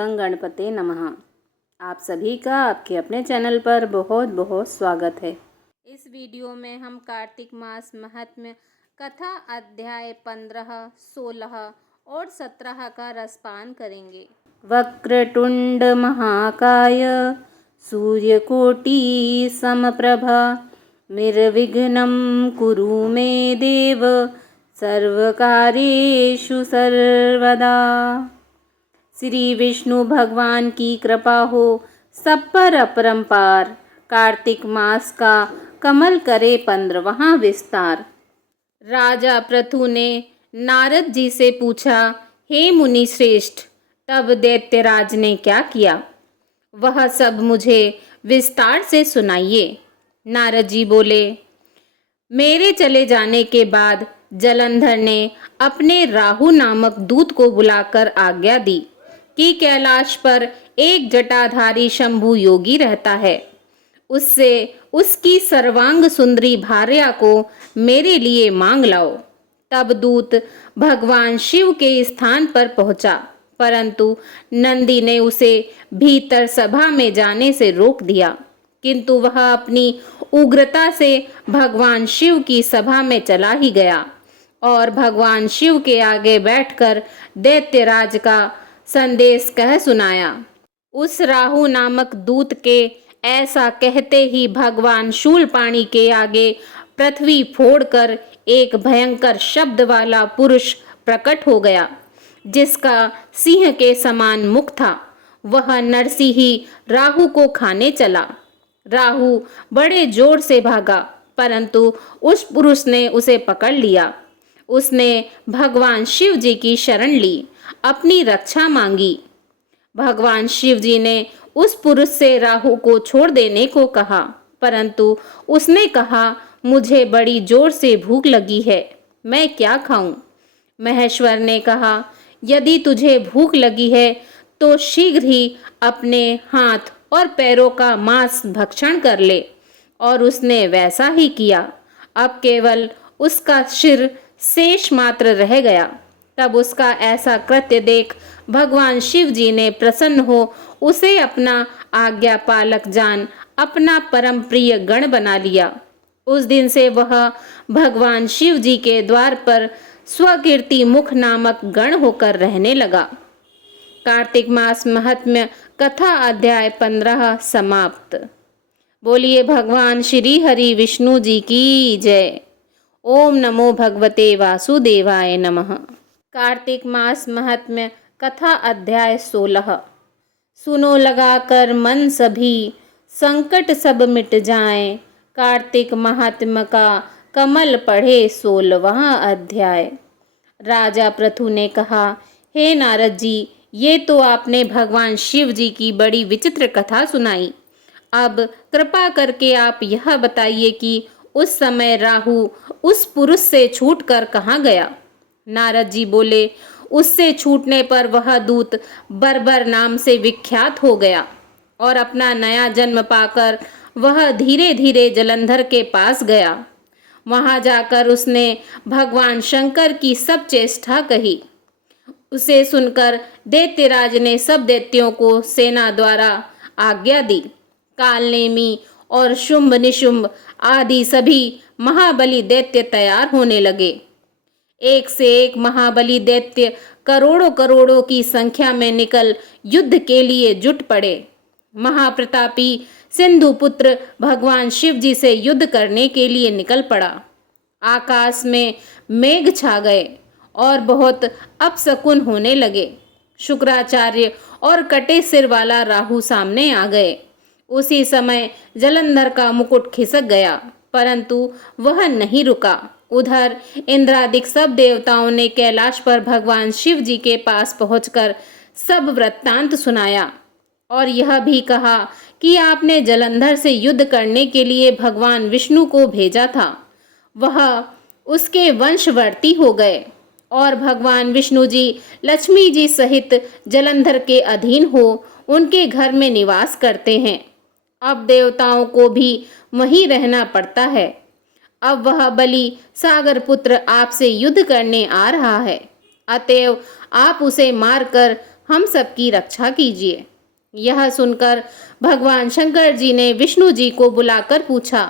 गं गणपते नमः। आप सभी का आपके अपने चैनल पर बहुत बहुत स्वागत है। इस वीडियो में हम कार्तिक मास महात्म्य कथा अध्याय 15, 16 और 17 का रसपान करेंगे। वक्रतुंड महाकाय सूर्यकोटि समप्रभा निर्विघ्नं कुरु मे देव सर्वकार्येषु सर्वदा। श्री विष्णु भगवान की कृपा हो सब पर अपरंपार। कार्तिक मास का कमल करे 15वां विस्तार। राजा पृथु ने नारद जी से पूछा, हे मुनि श्रेष्ठ, तब दैत्यराज ने क्या किया, वह सब मुझे विस्तार से सुनाइए। नारद जी बोले, मेरे चले जाने के बाद जलंधर ने अपने राहु नामक दूत को बुलाकर आज्ञा दी कि कैलाश पर एक जटाधारी शंभु योगी रहता है, उससे उसकी सर्वांग सुंदरी भार्या को मेरे लिए मांग लाओ। तब दूत भगवान शिव के स्थान पर पहुंचा, परंतु नंदी ने उसे भीतर सभा में जाने से रोक दिया, किंतु वह अपनी उग्रता से भगवान शिव की सभा में चला ही गया और भगवान शिव के आगे बैठकर दैत्यराज का संदेश कह सुनाया। उस राहु नामक दूत के ऐसा कहते ही भगवान शूलपाणी के आगे पृथ्वी फोड़कर एक भयंकर शब्द वाला पुरुष प्रकट हो गया, जिसका सिंह के समान मुख था। वह नरसिंही राहु को खाने चला। राहु बड़े जोर से भागा, परंतु उस पुरुष ने उसे पकड़ लिया। उसने भगवान शिव जी की शरण ली, अपनी रक्षा मांगी। भगवान शिव जी ने उस पुरुष से राहु को छोड़ देने को कहा, परंतु उसने कहा, मुझे बड़ी जोर से भूख लगी है, मैं क्या खाऊं। महेश्वर ने कहा, यदि तुझे भूख लगी है तो शीघ्र ही अपने हाथ और पैरों का मांस भक्षण कर ले। और उसने वैसा ही किया। अब केवल उसका सिर शेष मात्र रह गया। तब उसका ऐसा कृत्य देख भगवान शिव जी ने प्रसन्न हो उसे अपना आज्ञा पालक जान अपना परम प्रिय गण बना लिया। उस दिन से वह भगवान शिव जी के द्वार पर स्वकीर्ति मुख नामक गण होकर रहने लगा। कार्तिक मास महात्म्य कथा अध्याय 15 समाप्त। बोलिए भगवान श्री हरि विष्णु जी की जय। ओम नमो भगवते वासुदेवाय नमः। कार्तिक मास महात्म्य कथा अध्याय 16। सुनो लगाकर मन सभी, संकट सब मिट जाएं। कार्तिक महात्म्य का कमल पढ़े 16वां अध्याय। राजा पृथु ने कहा, हे नारद जी, ये तो आपने भगवान शिव जी की बड़ी विचित्र कथा सुनाई। अब कृपा करके आप यह बताइए कि उस समय राहु उस पुरुष से छूटकर कहाँ गया। नारद जी बोले, उससे छूटने पर वह दूत बर्बर नाम से विख्यात हो गया और अपना नया जन्म पाकर वह धीरे धीरे जलंधर के पास गया। वहां जाकर उसने भगवान शंकर की सब चेष्टा कही। उसे सुनकर दैत्यराज ने सब दैत्यों को सेना द्वारा आज्ञा दी। कालनेमी और शुंभ निशुंभ आदि सभी महाबली दैत्य तैयार होने लगे। एक से एक महाबली दैत्य करोड़ों करोड़ों की संख्या में निकल युद्ध के लिए जुट पड़े। महाप्रतापी सिंधुपुत्र भगवान शिव जी से युद्ध करने के लिए निकल पड़ा। आकाश में मेघ छा गए और बहुत अपशकुन होने लगे। शुक्राचार्य और कटे सिर वाला राहु सामने आ गए। उसी समय जलंधर का मुकुट खिसक गया, परंतु वह नहीं रुका। उधर इंद्रादिक सब देवताओं ने कैलाश पर भगवान शिव जी के पास पहुंचकर सब वृत्तांत सुनाया और यह भी कहा कि आपने जलंधर से युद्ध करने के लिए भगवान विष्णु को भेजा था। वह उसके वंशवर्ती हो गए और भगवान विष्णु जी लक्ष्मी जी सहित जलंधर के अधीन हो उनके घर में निवास करते हैं। अब देवताओं को भी वहीं रहना पड़ता है। अब वह बलि सागर पुत्र आपसे युद्ध करने आ रहा है, अतएव आप उसे मारकर हम सबकी रक्षा कीजिए। यह सुनकर भगवान शंकर जी ने विष्णु जी को बुलाकर पूछा,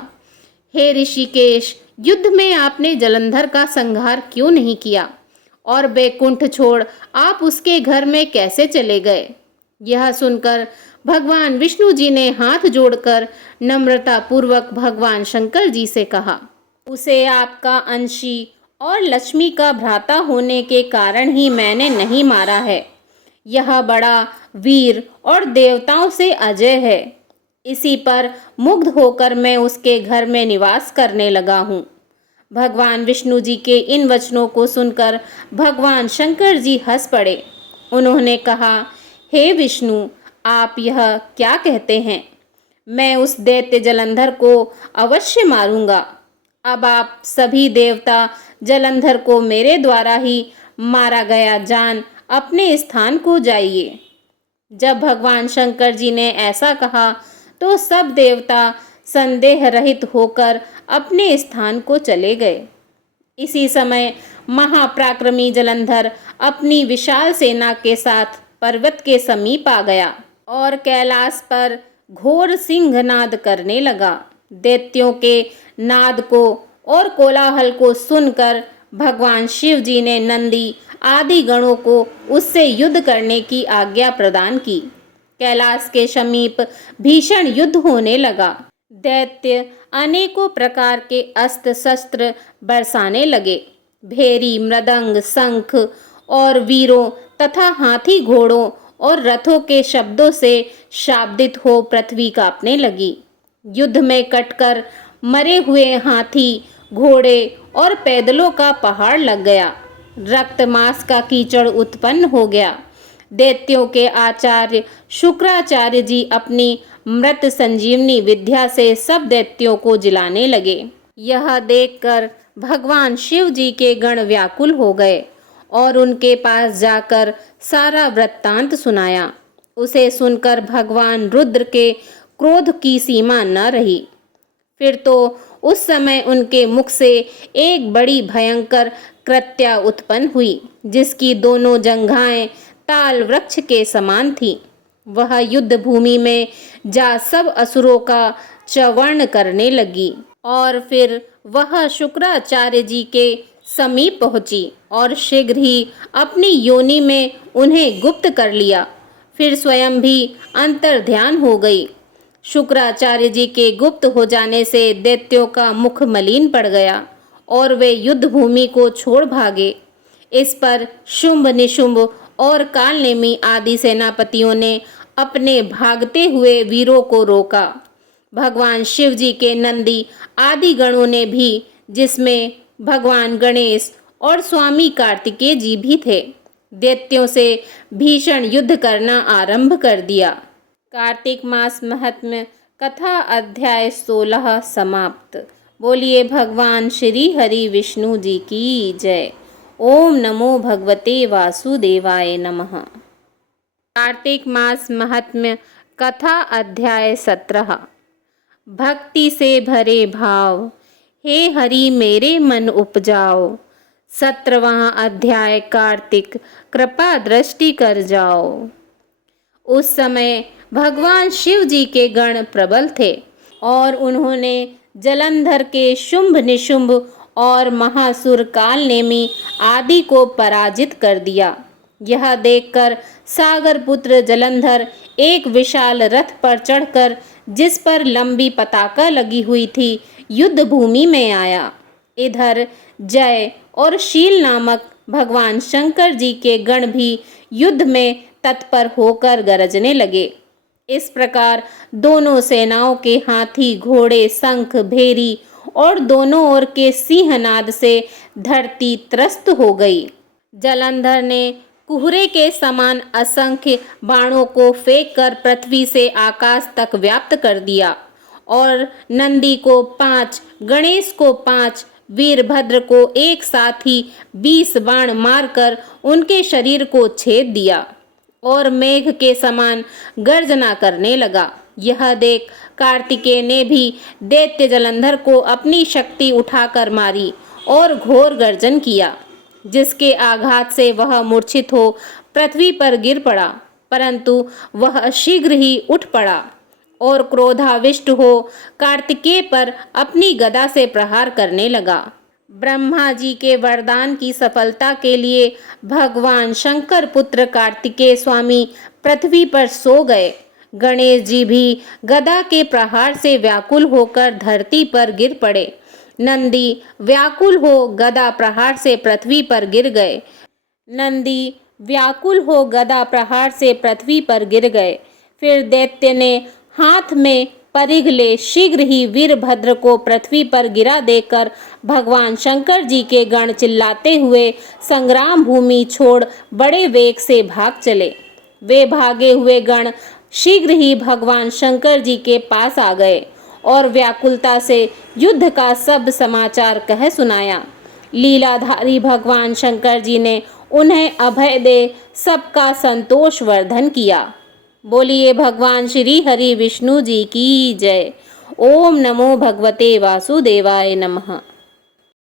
हे ऋषिकेश, युद्ध में आपने जलंधर का संहार क्यों नहीं किया और बैकुंठ छोड़ आप उसके घर में कैसे चले गए? यह सुनकर भगवान विष्णु जी ने हाथ जोड़कर नम्रता पूर्वक भगवान शंकर जी से कहा, उसे आपका अंशी और लक्ष्मी का भ्राता होने के कारण ही मैंने नहीं मारा है। यह बड़ा वीर और देवताओं से अजय है। इसी पर मुग्ध होकर मैं उसके घर में निवास करने लगा हूँ। भगवान विष्णु जी के इन वचनों को सुनकर भगवान शंकर जी हंस पड़े। उन्होंने कहा, हे विष्णु, आप यह क्या कहते हैं? मैं उस दैत्य जलंधर को अवश्य मारूंगा। अब आप सभी देवता जलंधर को मेरे द्वारा ही मारा गया जान अपने स्थान को जाइए। जब भगवान शंकर जी ने ऐसा कहा तो सब देवता संदेह रहित होकर अपने स्थान को चले गए। इसी समय महापराक्रमी जलंधर अपनी विशाल सेना के साथ पर्वत के समीप आ गया और कैलाश पर घोर सिंहनाद करने लगा। दैत्यों के नाद को और कोलाहल को सुनकर भगवान शिव जी ने नंदी आदि गणों को उससे युद्ध करने की आज्ञा प्रदान की। कैलाश के समीप भीषण युद्ध होने लगा। दैत्य अनेकों प्रकार के अस्त्र शस्त्र बरसाने लगे। भेरी, मृदंग, शंख और वीरों तथा हाथी घोड़ों और रथों के शब्दों से शाब्दित हो पृथ्वी कांपने लगी। युद्ध में कटकर मरे हुए हाथी, घोड़े और पैदलों का पहाड़ लग गया। रक्त मांस का कीचड़ उत्पन्न हो गया। दैत्यों के आचार्य शुक्राचार्य जी अपनी मृत संजीवनी विद्या से सब दैत्यों को जिलाने लगे। यह देखकर भगवान शिव जी के गण व्याकुल हो गए और उनके पास जाकर सारा वृत्तांत सुनाया। उसे सुनकर भगवान रुद्र के क्रोध की सीमा न रही। फिर तो उस समय उनके मुख से एक बड़ी भयंकर कृत्या उत्पन्न हुई, जिसकी दोनों जंघाएं ताल वृक्ष के समान थीं। वह युद्ध भूमि में जा सब असुरों का च्वरण करने लगी और फिर वह शुक्राचार्य जी के समीप पहुंची और शीघ्र ही अपनी योनि में उन्हें गुप्त कर लिया। फिर स्वयं भी अंतर्ध्यान हो गई। शुक्राचार्य जी के गुप्त हो जाने से दैत्यों का मुख मलिन पड़ गया और वे युद्ध भूमि को छोड़ भागे। इस पर शुंभ, निशुंभ और कालनेमी आदि सेनापतियों ने अपने भागते हुए वीरों को रोका। भगवान शिव जी के नंदी आदि गणों ने भी, जिसमें भगवान गणेश और स्वामी कार्तिकेय जी भी थे, दैत्यों से भीषण युद्ध करना आरंभ कर दिया। कार्तिक मास महात्म्य कथा अध्याय 16 समाप्त। बोलिए भगवान श्री हरि विष्णु जी की जय। ओम नमो भगवते वासुदेवाय नमः। कार्तिक मास महात्म्य कथा अध्याय 17। भक्ति से भरे भाव, हे हरि मेरे मन उपजाओ। 17वां अध्याय कार्तिक, कृपा दृष्टि कर जाओ। उस समय भगवान शिव जी के गण प्रबल थे और उन्होंने जलंधर के शुंभ, निशुंभ और महासुर कालनेमी आदि को पराजित कर दिया। यह देखकर सागर पुत्र जलंधर एक विशाल रथ पर चढ़कर, जिस पर लंबी पताका लगी हुई थी, युद्ध भूमि में आया। इधर जय और शील नामक भगवान शंकर जी के गण भी युद्ध में तत्पर होकर गरजने लगे। इस प्रकार दोनों सेनाओं के हाथी, घोड़े, शंख, भेरी और दोनों ओर के सिंहनाद से धरती त्रस्त हो गई। जलंधर ने कुहरे के समान असंख्य बाणों को फेंककर पृथ्वी से आकाश तक व्याप्त कर दिया और नंदी को 5, गणेश को 5, वीरभद्र को एक साथ ही 20 बाण मारकर उनके शरीर को छेद दिया और मेघ के समान गर्जना करने लगा। यह देख कार्तिकेय ने भी दैत्य जलंधर को अपनी शक्ति उठाकर मारी और घोर गर्जन किया, जिसके आघात से वह मूर्छित हो पृथ्वी पर गिर पड़ा, परंतु वह शीघ्र ही उठ पड़ा और क्रोधाविष्ट हो कार्तिकेय पर अपनी गदा से प्रहार करने लगा। ब्रह्मा जी के वरदान की सफलता के लिए भगवान शंकर पुत्र कार्तिकेय स्वामी पृथ्वी पर सो गए। गणेश जी भी गदा के प्रहार से व्याकुल होकर धरती पर गिर पड़े। नंदी व्याकुल हो गदा प्रहार से पृथ्वी पर गिर गए। नंदी व्याकुल हो गदा प्रहार से पृथ्वी पर गिर गए। फिर दैत्य ने हाथ में परिघ ले शीघ्र ही वीरभद्र को पृथ्वी पर गिरा देकर भगवान शंकर जी के गण चिल्लाते हुए संग्राम भूमि छोड़ बड़े वेग से भाग चले। वे भागे हुए गण शीघ्र ही भगवान शंकर जी के पास आ गए और व्याकुलता से युद्ध का सब समाचार कह सुनाया। लीलाधारी भगवान शंकर जी ने उन्हें अभय दे सबका संतोष वर्धन किया। बोलिए भगवान श्री हरि विष्णु जी की जय। ओम नमो भगवते वासुदेवाय नमः।